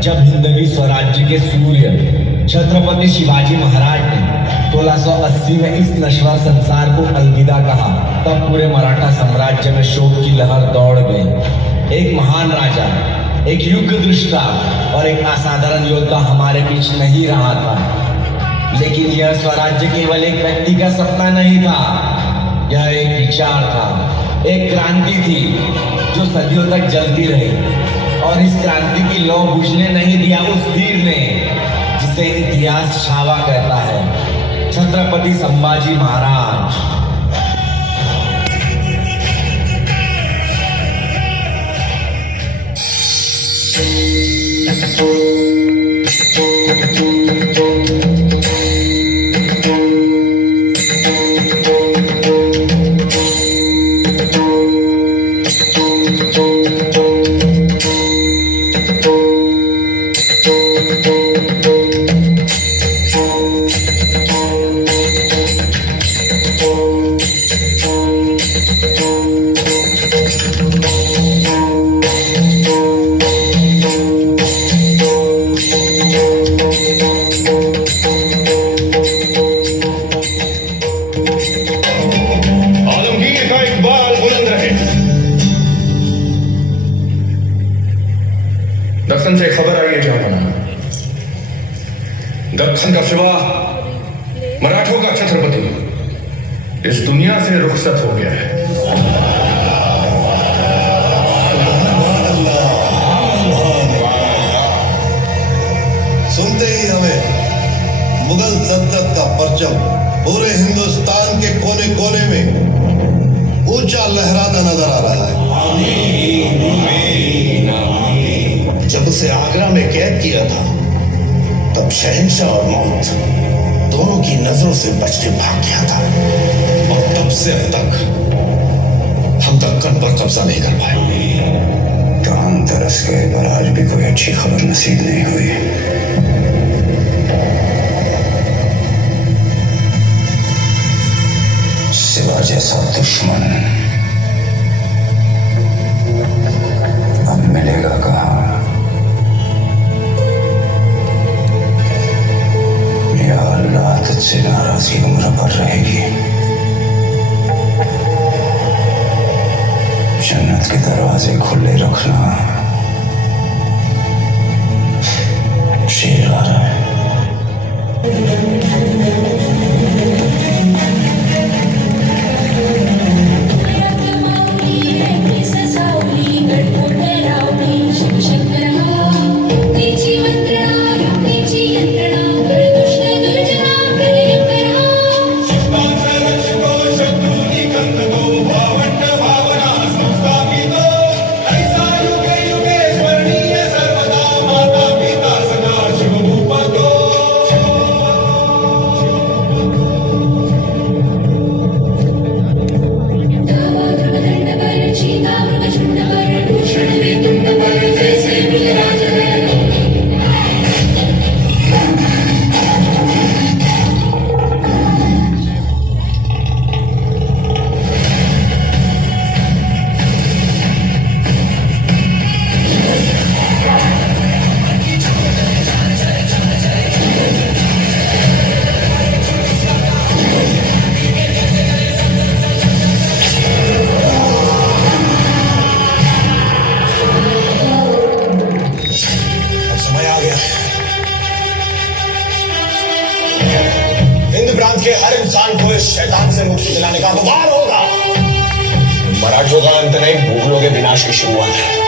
जब हिंदवी स्वराज्य के सूर्य छत्रपति शिवाजी महाराज ने 1680 में इस नश्वर संसार को अलविदा कहा, तब पूरे मराठा साम्राज्य में शोक की लहर दौड़ गई। एक महान राजा, एक युग दृष्टा और एक असाधारण योद्धा हमारे बीच नहीं रहा था। लेकिन यह स्वराज्य केवल एक व्यक्ति का सपना नहीं था, यह एक विचार था, एक क्रांति थी जो सदियों तक जलती रही। और इस क्रांति की लौ बुझने नहीं दिया उस वीर ने जिसे इतिहास छावा कहता है, छत्रपति संभाजी महाराज। दक्कन से खबर आई है जहां दक्कन का शिवा मराठों का छत्रपति इस दुनिया से रुखसत हो गया है। सुनते ही हमें मुगल सल्तनत का परचम पूरे हिंदुस्तान के कोने कोने में ऊंचा लहराता नजर आ रहा है। जब उसे आगरा में कैद किया था तब शहंशाह और मौत दोनों की नजरों से बच के भाग गया था, और तब से अब तक हम दक्कन पर कब्जा नहीं कर पाए। तो हम तरस गए, पर आज भी कोई अच्छी खबर नसीब नहीं हुई। शिवा जैसा दुश्मन अब मिलेगा कहाँ? तुझसे नाराजगी उम्र भर रहेगी। जन्नत के दरवाजे खुले रखना, शेर आ रहा है। के हर इंसान को इस शैतान से मुक्ति दिलाने का गुबार होगा। मराठों का अंत नहीं, मुगलों के विनाश की शुरुआत है।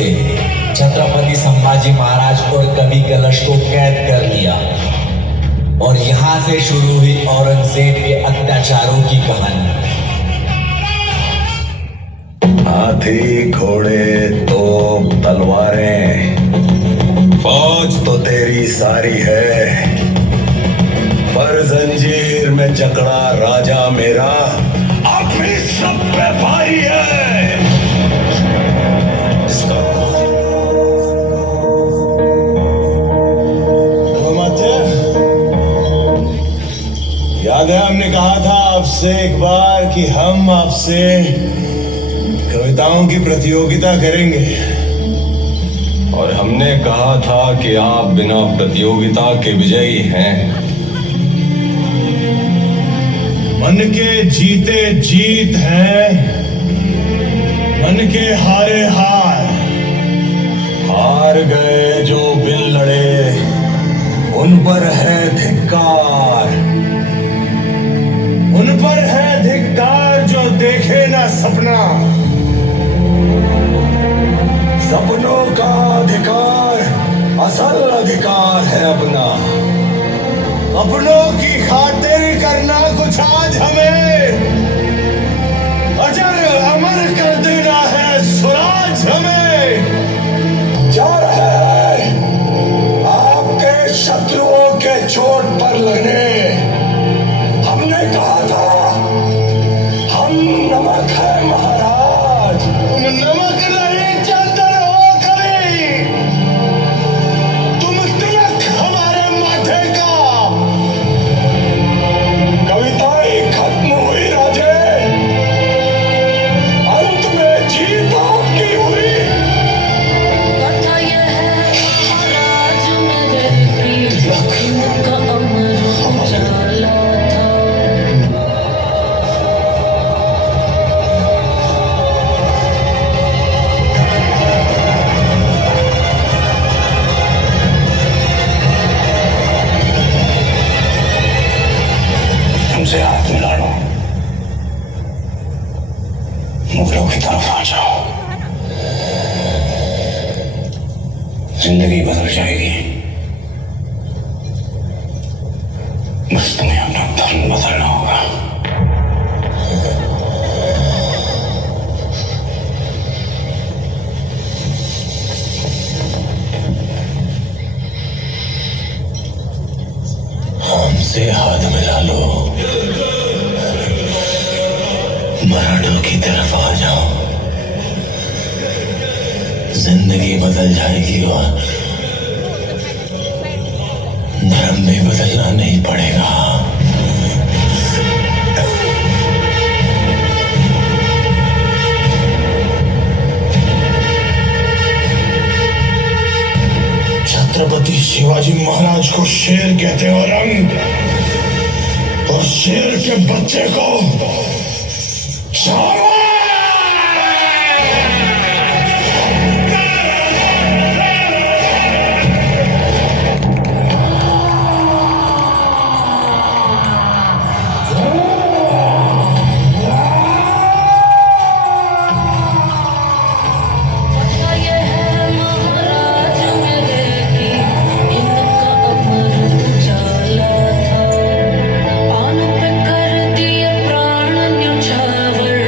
से छत्रपति संभाजी महाराज और कवि कलश को कैद कर लिया और यहां से शुरू हुई औरंगजेब के अत्याचारों की कहानी। हाथी, घोड़े, तोप, तलवारें, फौज तो तेरी सारी है, पर जंजीर में जकड़ा राजा मेरा अब भी सब पे भारी है। याद है हमने कहा था आपसे एक बार कि हम आपसे कविताओं की प्रतियोगिता करेंगे, और हमने कहा था कि आप बिना प्रतियोगिता के विजयी हैं। मन के जीते जीत है, मन के हारे हार। हार गए जो बिन लड़े उन पर है धिक्कार, उन पर है धिक्कार जो देखे ना सपना। सपनों का अधिकार असल अधिकार है अपना। अपनों की खातिर करना कुछ आज हमें, अजर अमर कर देना है स्वराज हमें। जा रहे हैं आपके शत्रुओं के चोट पर लगने। हमने कहा था हम नमक है महाराज। तुम नमक नहीं चंदन हो कभी, तुम तिलक हमारे माथे का। कविताएं खत्म हुई राजे, अंत में जीत आपकी हुई। कथा यह है महाराज मेरे की इनका अमर उजाला था। हमसे हाथ मिला लो, मुगलों की तरफ आ जाओ। जिंदगी बदल जाएगी, बस तुम्हें अपना धर्म बदलना होगा। हमसे हाथ मिला लो, मराठों की तरफ आ जाओ। जिंदगी बदल जाएगी और धर्म भी बदलना नहीं पड़ेगा। छत्रपति शिवाजी महाराज को शेर कहते हैं औरंग, और शेर के बच्चे को चावल। कथा यह है महाराज मेरे की इनका अमर उजाला था। पान पे कर दिए प्राण न्यौछावर,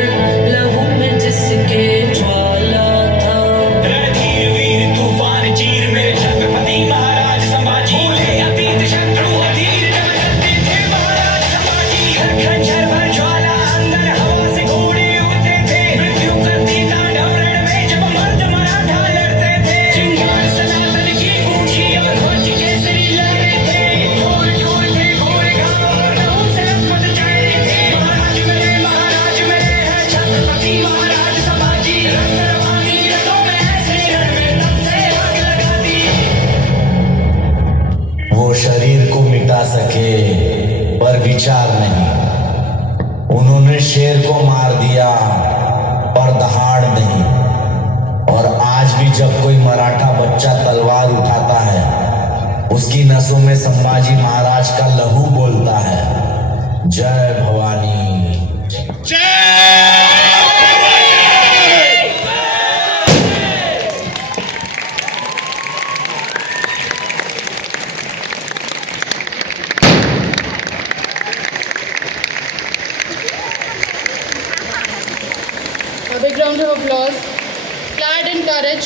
लहू में जिसके ज्वाला था। रणधीर वीर तूफान चीर मेरे छत्रपति महाराज संभाजी, अतीत शत्रु अधीर जब चलते थे महाराज संभाजी। खंजर भर ज्वाला अंदर हवा से घोड़े उड़ते थे, मृत्यु करती तांडव रण में जब मर्द मराठा लड़ते थे। चिंगार सनातन की ऊंची और ध्वज केसरी लहरे थे, घोर घोर थे घोर घाव और लहू से लथपथ चेहरे थे। महाराज मेरे है छत्रपति महाराज संभाजी, रंग रवानी रथों में है श्री रण में तब से आग लगा दी। वो शरीर को मिटा सके पर विचार नहीं। उन्होंने शेर को मार दिया पर दहाड़ नहीं। और आज भी जब कोई मराठा बच्चा तलवार उठाता है, उसकी नसों में संभाजी महाराज का लहू बोलता है। जय भवानी। जय